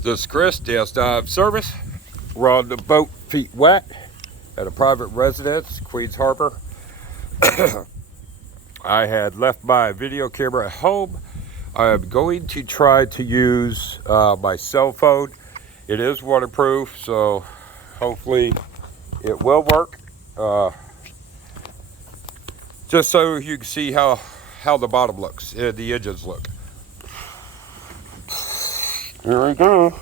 This is Chris, DS Dive Service. We're on the boat Feet Wet at a private residence, Queens Harbor. I had left my video camera at home. I'm going to try to use my cell phone. It is waterproof, so hopefully it will work. Just so you can see how the bottom looks, the engines look. Here we go.